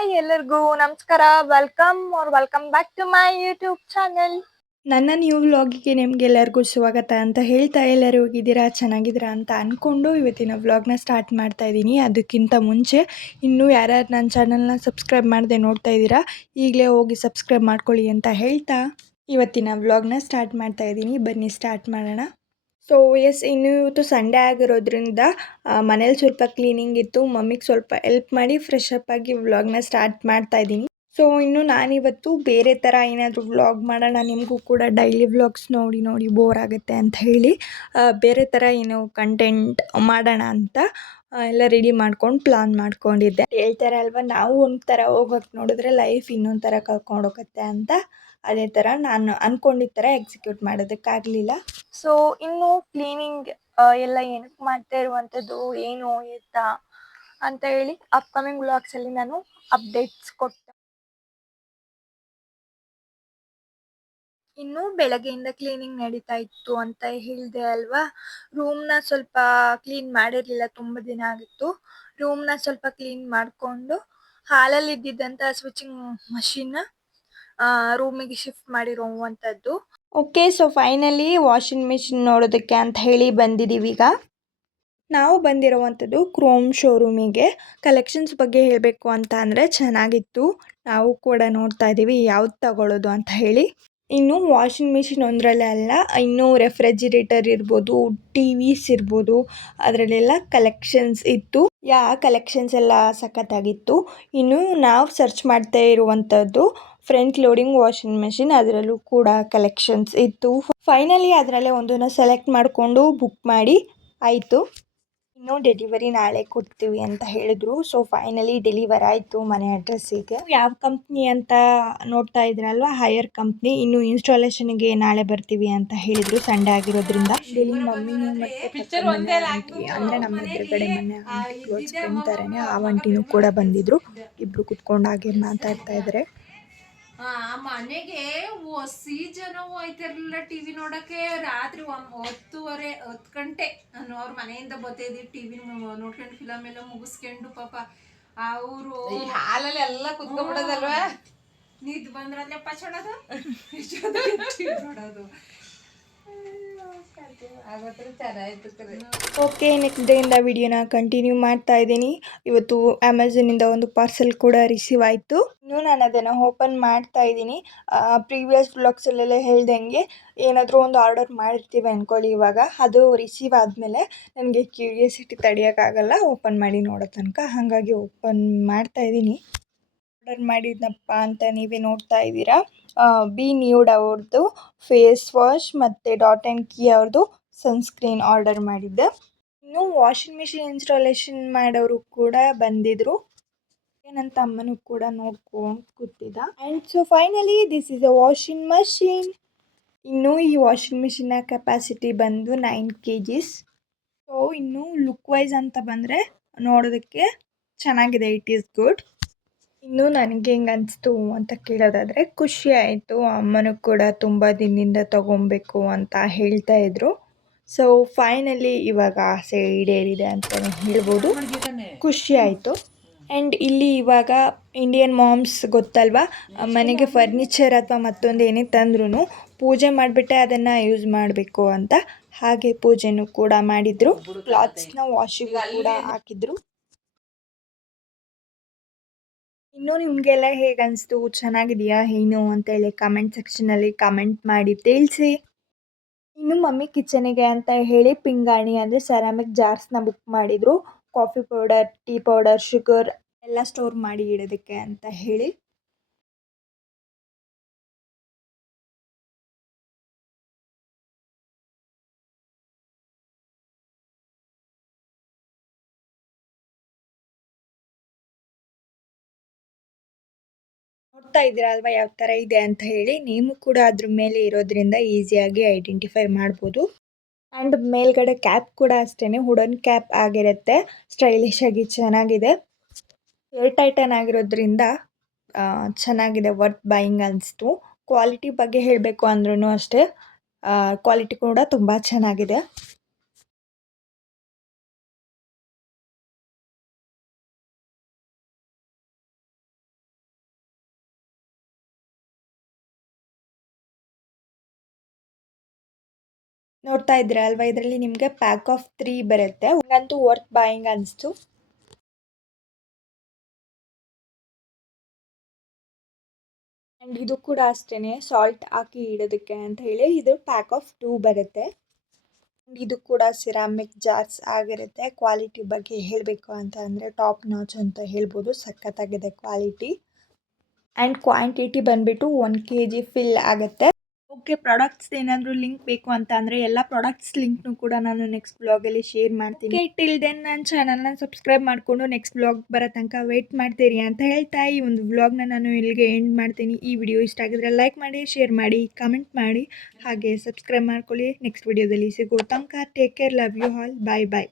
Hi ಎಲ್ಲರಿಗೂ ನಮಸ್ಕಾರ. Welcome back to my YouTube channel. ನನ್ನ ನ್ಯೂ ವ್ಲಾಗಿಗೆ ನಿಮಗೆಲ್ಲರಿಗೂ ಸ್ವಾಗತ ಅಂತ ಹೇಳ್ತಾ, ಎಲ್ಲರೂ ಹೋಗಿದ್ದೀರಾ, ಚೆನ್ನಾಗಿದ್ದೀರಾ ಅಂತ ಅಂದ್ಕೊಂಡು ಇವತ್ತಿನ ವ್ಲಾಗ್ನ ಸ್ಟಾರ್ಟ್ ಮಾಡ್ತಾ ಇದ್ದೀನಿ. ಅದಕ್ಕಿಂತ ಮುಂಚೆ ಇನ್ನೂ ಯಾರ್ಯಾರು ನನ್ನ ಚಾನಲ್ನ ಸಬ್ಸ್ಕ್ರೈಬ್ ಮಾಡದೆ ನೋಡ್ತಾ ಇದ್ದೀರಾ, ಈಗಲೇ ಹೋಗಿ ಸಬ್ಸ್ಕ್ರೈಬ್ ಮಾಡ್ಕೊಳ್ಳಿ ಅಂತ ಹೇಳ್ತಾ ಇವತ್ತಿನ ವ್ಲಾಗ್ನ ಸ್ಟಾರ್ಟ್ ಮಾಡ್ತಾ ಇದ್ದೀನಿ. ಬನ್ನಿ ಸ್ಟಾರ್ಟ್ ಮಾಡೋಣ. ಸೊ ಎಸ್, ಇನ್ನು ಇವತ್ತು ಸಂಡೇ ಆಗಿರೋದ್ರಿಂದ ಮನೇಲಿ ಸ್ವಲ್ಪ ಕ್ಲೀನಿಂಗ್ ಇತ್ತು. ಮಮ್ಮಿಗೆ ಸ್ವಲ್ಪ ಹೆಲ್ಪ್ ಮಾಡಿ ಫ್ರೆಶ್ ಅಪ್ ಆಗಿ ವ್ಲಾಗ್ನ ಸ್ಟಾರ್ಟ್ ಮಾಡ್ತಾ ಇದ್ದೀನಿ. ಸೊ ಇನ್ನು ನಾನಿವತ್ತು ಬೇರೆ ಥರ ಏನಾದರೂ ವ್ಲಾಗ್ ಮಾಡೋಣ, ನಿಮಗೂ ಕೂಡ ಡೈಲಿ ವ್ಲಾಗ್ಸ್ ನೋಡಿ ನೋಡಿ ಬೋರ್ ಆಗುತ್ತೆ ಅಂತ ಹೇಳಿ ಬೇರೆ ಥರ ಏನೋ ಕಂಟೆಂಟ್ ಮಾಡೋಣ ಅಂತ ಎಲ್ಲ ರೆಡಿ ಮಾಡ್ಕೊಂಡು ಪ್ಲಾನ್ ಮಾಡ್ಕೊಂಡಿದ್ದೆ. ಹೇಳ್ತಾರೆ ಅಲ್ವಾ, ನಾವು ಒಂದು ಥರ ಹೋಗೋಕೆ ನೋಡಿದ್ರೆ ಲೈಫ್ ಇನ್ನೊಂದು ಥರ ಕರ್ಕೊಂಡು ಹೋಗುತ್ತೆ ಅಂತ. ಅದೇ ಥರ ನಾನು ಅಂದ್ಕೊಂಡಿದ್ದ ಥರ ಎಕ್ಸಿಕ್ಯೂಟ್ ಮಾಡೋದಕ್ಕಾಗಲಿಲ್ಲ. ಸೊ ಇನ್ನು ಕ್ಲೀನಿಂಗ್ ಎಲ್ಲ ಏನಕ್ಕೆ ಮಾಡ್ತಾ ಇರುವಂಥದ್ದು, ಏನು ಎತ್ತ ಅಂತ ಹೇಳಿ ಅಪ್ಕಮಿಂಗ್ ವ್ಲಾಗ್ಸಲ್ಲಿ ನಾನು ಅಪ್ಡೇಟ್ಸ್ ಕೊಡ್ತೆ. ಇನ್ನು ಬೆಳಗ್ಗೆಯಿಂದ ಕ್ಲೀನಿಂಗ್ ನಡೀತಾ ಇತ್ತು ಅಂತ ಹೇಳಿದೆ ಅಲ್ವಾ. ರೂಮ್ನ ಸ್ವಲ್ಪ ಕ್ಲೀನ್ ಮಾಡಿರಲಿಲ್ಲ, ತುಂಬ ದಿನ ಆಗಿತ್ತು. ರೂಮ್ನ ಸ್ವಲ್ಪ ಕ್ಲೀನ್ ಮಾಡಿಕೊಂಡು ಹಾಲಲ್ಲಿ ಇದ್ದಿದ್ದಂಥ ಸ್ವಿಚಿಂಗ್ ಮಷಿನ್ನ ರೂಮಿಗೆ ಶಿಫ್ಟ್ ಮಾಡಿರುವಂಥದ್ದು. Okay, so finally washing machine ನೋಡೋದಕ್ಕೆ ಅಂತ ಹೇಳಿ ಬಂದಿದ್ದೀವಿ. ಈಗ ನಾವು ಬಂದಿರುವಂಥದ್ದು ಕ್ರೋಮ್ ಶೋರೂಮಿಗೆ. ಕಲೆಕ್ಷನ್ಸ್ ಬಗ್ಗೆ ಹೇಳಬೇಕು ಅಂತ ಅಂದರೆ ಚೆನ್ನಾಗಿತ್ತು. ನಾವು ಕೂಡ ನೋಡ್ತಾ ಇದ್ದೀವಿ ಯಾವ್ದು ತಗೊಳ್ಳೋದು ಅಂತ ಹೇಳಿ. ಇನ್ನು ವಾಷಿಂಗ್ ಮಿಷಿನ್ ಒಂದರಲ್ಲೇ ಅಲ್ಲ, ಇನ್ನೂ ರೆಫ್ರಿಜಿರೇಟರ್ ಇರ್ಬೋದು, ಟಿ ವಿಸ್ ಇರ್ಬೋದು, ಅದರಲ್ಲೆಲ್ಲ ಕಲೆಕ್ಷನ್ಸ್ ಇತ್ತು. ಕಲೆಕ್ಷನ್ಸ್ ಎಲ್ಲ ಸಖತ್ತಾಗಿತ್ತು. ಇನ್ನು ನಾವು ಸರ್ಚ್ ಮಾಡ್ತಾ ಇರುವಂಥದ್ದು ಫ್ರಂಟ್ ಲೋಡಿಂಗ್ ವಾಷಿಂಗ್ ಮೆಷಿನ್, ಅದರಲ್ಲೂ ಕೂಡ ಕಲೆಕ್ಷನ್ಸ್ ಇತ್ತು. ಫೈನಲಿ ಅದರಲ್ಲೇ ಒಂದನ್ನು ಸೆಲೆಕ್ಟ್ ಮಾಡಿಕೊಂಡು ಬುಕ್ ಮಾಡಿ ಆಯಿತು. ಇನ್ನು ಡೆಲಿವರಿ ನಾಳೆ ಕೊಡ್ತೀವಿ ಅಂತ ಹೇಳಿದ್ರು. ಸೊ ಫೈನಲಿ ಡೆಲಿವರ್ ಆಯಿತು ಮನೆ ಅಡ್ರೆಸ್ಸಿಗೆ. ಯಾವ ಕಂಪ್ನಿ ಅಂತ ನೋಡ್ತಾ ಇದ್ರಲ್ವಾ, ಹೈಯರ್ ಕಂಪ್ನಿ. ಇನ್ನು ಇನ್ಸ್ಟಾಲೇಷನ್ಗೆ ನಾಳೆ ಬರ್ತೀವಿ ಅಂತ ಹೇಳಿದ್ರು, ಸಂಡೇ ಆಗಿರೋದ್ರಿಂದ. ಡೈಲಿ ಮಮ್ಮಿನೂ ಮತ್ತೆ ಅಂದರೆ ನಮ್ಮ ಎದುರುಗಡೆ ಮನೆ ಕ್ಲೋಸ್ ಫ್ರೆಂಡ್ ಥರನೇ ಆ ಆಂಟಿನೂ ಕೂಡ ಬಂದಿದ್ರು. ಇಬ್ರು ಕುತ್ಕೊಂಡು ಹಾಗೆ ಮಾತಾಡ್ತಾ ಇದ್ದಾರೆ. ಆ ಮನೆಗೆ ಒಸಿ ಜನ ಹೋಯ್ತಿರ್ಲಿಲ್ಲ ಟಿವಿ ನೋಡಕ್ಕೆ. ರಾತ್ರಿ 10 ಗಂಟೆ ಅವ್ರ ಮನೆಯಿಂದ ಬತ್ತಿದ್ವಿ, ಟಿವಿ ನೋಡ್ಕೊಂಡು ಫಿಲಮ್ ಎಲ್ಲ ಮುಗಿಸ್ಕೊಂಡು ಪಾಪ ಅವರು ಹಾಲಲ್ಲಿ ಎಲ್ಲ ಕುತ್ಕೊಂಡ್ಬಿಡೋದಲ್ವಾ, ನಿದ್ ಬಂದ್ರಲ್ಲೇ ಪಚೋಡೋದು ನೋಡೋದು. ಓಕೆ, ನೆಕ್ಸ್ಟ್ ಡೇಯಿಂದ ವಿಡಿಯೋನ ಕಂಟಿನ್ಯೂ ಮಾಡ್ತಾ ಇದ್ದೀನಿ. ಇವತ್ತು ಅಮೆಝಾನಿಂದ ಒಂದು ಪಾರ್ಸೆಲ್ ಕೂಡ ರಿಸೀವ್ ಆಯಿತು. ಇನ್ನು ನಾನು ಅದನ್ನು ಓಪನ್ ಮಾಡ್ತಾ ಇದ್ದೀನಿ. ಪ್ರೀವಿಯಸ್ ವ್ಲಾಗ್ಸಲ್ಲೆಲ್ಲ ಹೇಳ್ದಂಗೆ ಏನಾದರೂ ಒಂದು ಆರ್ಡರ್ ಮಾಡಿರ್ತೀವಿ ಅಂದ್ಕೊಳ್ಳಿ, ಇವಾಗ ಅದು ರಿಸೀವ್ ಆದಮೇಲೆ ನನಗೆ ಕ್ಯೂರಿಯಾಸಿಟಿ ತಡೆಯೋಕ್ಕಾಗಲ್ಲ ಓಪನ್ ಮಾಡಿ ನೋಡೋ ತನಕ. ಹಾಗಾಗಿ ಓಪನ್ ಮಾಡ್ತಾ ಇದ್ದೀನಿ. ಆರ್ಡರ್ ಮಾಡಿದ್ನಪ್ಪ ಅಂತ ನೀವೇ ನೋಡ್ತಾ ಇದ್ದೀರಾ. ಬಿ ನ್ಯೂಡ್ ಅವ್ರದ್ದು ಫೇಸ್ ವಾಶ್ ಮತ್ತು ಡಾಟ್ ಆ್ಯಂಡ್ ಕೀ ಅವ್ರದ್ದು ಸನ್ಸ್ಕ್ರೀನ್ ಆರ್ಡರ್ ಮಾಡಿದ್ದೆ. ಇನ್ನು ವಾಷಿಂಗ್ ಮಿಷಿನ್ ಇನ್ಸ್ಟಾಲೇಷನ್ ಮಾಡೋರು ಕೂಡ ಬಂದಿದ್ದರು. ನನ್ನ ತಮ್ಮನೂ ಕೂಡ ನೋಡ್ಕೊಂಡು ಕೂತಿದ್ದ. And so finally this is a washing machine. ಇನ್ನು ಈ ವಾಷಿಂಗ್ ಮಿಷಿನ್ನ ಕೆಪಾಸಿಟಿ ಬಂದು 9 kgs. ಸೊ ಇನ್ನು ಲುಕ್ ವೈಸ್ ಅಂತ ಬಂದರೆ ನೋಡೋದಕ್ಕೆ ಚೆನ್ನಾಗಿದೆ, ಇಟ್ ಈಸ್ ಗುಡ್. ಇನ್ನು ನನಗೆ ಹೆಂಗೆ ಅನಿಸ್ತು ಅಂತ ಕೇಳೋದಾದರೆ ಖುಷಿ ಆಯಿತು. ಅಮ್ಮನೂ ಕೂಡ ತುಂಬ ದಿನದಿಂದ ತೊಗೊಬೇಕು ಅಂತ ಹೇಳ್ತಾ ಇದ್ರು. ಸೊ ಫೈನಲಿ ಇವಾಗ ಆಸೆ ಈಡೇರಿದೆ ಅಂತಲೇ ಹೇಳ್ಬೋದು. ಖುಷಿ ಆಯಿತು. ಆ್ಯಂಡ್ ಇಲ್ಲಿ ಇವಾಗ ಇಂಡಿಯನ್ ಮಾಮ್ಸ್ ಗೊತ್ತಲ್ವಾ, ಮನೆಗೆ ಫರ್ನಿಚರ್ ಅಥವಾ ಮತ್ತೊಂದು ಏನೇ ತಂದ್ರೂ ಪೂಜೆ ಮಾಡಿಬಿಟ್ಟೆ ಅದನ್ನು ಯೂಸ್ ಮಾಡಬೇಕು ಅಂತ. ಹಾಗೆ ಪೂಜೆನೂ ಕೂಡ ಮಾಡಿದರು. ಕ್ಲಾತ್ಸ್ನ ವಾಶಿಗೂ ಕೂಡ ಹಾಕಿದ್ರು. ಇನ್ನು ನಿಮಗೆಲ್ಲ ಹೇಗೆ ಅನಿಸ್ತು, ಚೆನ್ನಾಗಿದೆಯಾ ಏನು ಅಂತೇಳಿ ಕಮೆಂಟ್ ಸೆಕ್ಷನಲ್ಲಿ ಕಮೆಂಟ್ ಮಾಡಿ ತಿಳಿಸಿ. ಇನ್ನು ಮಮ್ಮಿ ಕಿಚನಿಗೆ ಅಂತ ಹೇಳಿ ಪಿಂಗಾಣಿ ಅಂದರೆ ಸೆರಾಮಿಕ್ ಜಾರ್ಸ್ನ ಬುಕ್ ಮಾಡಿದರು. Coffee powder, tea powder, sugar ಎಲ್ಲ ಸ್ಟೋರ್ ಮಾಡಿ ಇಡೋದಕ್ಕೆ ಅಂತ ಹೇಳಿ. ನೋಡ್ತಾ ಇದ್ದೀರಾ ಅಲ್ವಾ ಯಾವ ಥರ ಇದೆ ಅಂತ ಹೇಳಿ. ನೀವು ಕೂಡ ಅದ್ರ ಮೇಲೆ ಇರೋದ್ರಿಂದ ಈಸಿಯಾಗಿ ಐಡೆಂಟಿಫೈ ಮಾಡ್ಬೋದು. ಆ್ಯಂಡ್ ಮೇಲ್ಗಡೆ ಕ್ಯಾಪ್ ಕೂಡ ಅಷ್ಟೇ ವುಡನ್ ಕ್ಯಾಪ್ ಆಗಿರುತ್ತೆ. ಸ್ಟೈಲಿಶ್ ಆಗಿ ಚೆನ್ನಾಗಿದೆ. ಏರ್ ಟೈಟನ್ ಆಗಿರೋದ್ರಿಂದ ಚೆನ್ನಾಗಿದೆ, ವರ್ತ್ ಬೈಯಿಂಗ್ ಅನಿಸ್ತು. ಕ್ವಾಲಿಟಿ ಬಗ್ಗೆ ಹೇಳಬೇಕು ಅಂದ್ರೂ ಅಷ್ಟೇ, ಕ್ವಾಲಿಟಿ ಕೂಡ ತುಂಬ ಚೆನ್ನಾಗಿದೆ. ನೋಡ್ತಾ ಇದ್ದೀರಾ ಅಲ್ವಾ, ಇದರಲ್ಲಿ ನಿಮಗೆ ಪ್ಯಾಕ್ ಆಫ್ 3 ಬರುತ್ತೆ. ನಂಗಂತೂ ವರ್ತ್ ಬಾಯಿಂಗ್ ಅನಿಸ್ತು. ಆ್ಯಂಡ್ ಇದು ಕೂಡ ಅಷ್ಟೇ, ಸಾಲ್ಟ್ ಹಾಕಿ ಇಡೋದಕ್ಕೆ ಅಂತ ಹೇಳಿ ಇದು ಪ್ಯಾಕ್ ಆಫ್ 2 ಬರುತ್ತೆ. ಇದು ಕೂಡ ಸಿರಾಮಿಕ್ ಜಾರ್ಸ್ ಆಗಿರುತ್ತೆ. ಕ್ವಾಲಿಟಿ ಬಗ್ಗೆ ಹೇಳಬೇಕು ಅಂತ ಅಂದರೆ ಟಾಪ್ ನಾಚ್ ಅಂತ ಹೇಳ್ಬೋದು, ಸಖತ್ತಾಗಿದೆ ಕ್ವಾಲಿಟಿ. ಆ್ಯಂಡ್ ಕ್ವಾಂಟಿಟಿ ಬಂದುಬಿಟ್ಟು 1 kg ಫಿಲ್ ಆಗುತ್ತೆ. ಓಕೆ, ಪ್ರಾಡಕ್ಟ್ಸ್ ಏನಾದರೂ ಲಿಂಕ್ ಬೇಕು ಅಂತ ಅಂದರೆ ಎಲ್ಲ ಪ್ರಾಡಕ್ಟ್ಸ್ ಲಿಂಕ್ನು ಕೂಡ ನಾನು ನೆಕ್ಸ್ಟ್ ಬ್ಲಾಗಲ್ಲಿ ಶೇರ್ ಮಾಡ್ತೀನಿ. ಓಕೆ, ಟಿಲ್ ದೆನ್ ನನ್ನ ಚಾನಲ್ನ ಸಬ್ಸ್ಕ್ರೈಬ್ ಮಾಡಿಕೊಂಡು ನೆಕ್ಸ್ಟ್ ಬ್ಲಾಗ್ ಬರೋ ತನಕ ವೆಯ್ಟ್ ಮಾಡ್ತೀರಿ ಅಂತ ಹೇಳ್ತಾ ಈ ಒಂದು ವ್ಲಾಗ್ನ ನಾನು ಇಲ್ಲಿಗೆ ಎಂಡ್ ಮಾಡ್ತೀನಿ. ಈ ವಿಡಿಯೋ ಇಷ್ಟ ಆಗಿದ್ರೆ ಲೈಕ್ ಮಾಡಿ, ಶೇರ್ ಮಾಡಿ, ಕಮೆಂಟ್ ಮಾಡಿ, ಹಾಗೆ ಸಬ್ಸ್ಕ್ರೈಬ್ ಮಾಡ್ಕೊಳ್ಳಿ. ನೆಕ್ಸ್ಟ್ ವಿಡಿಯೋದಲ್ಲಿ ಸಿಗೋ ತನಕ take care, love you all, bye bye.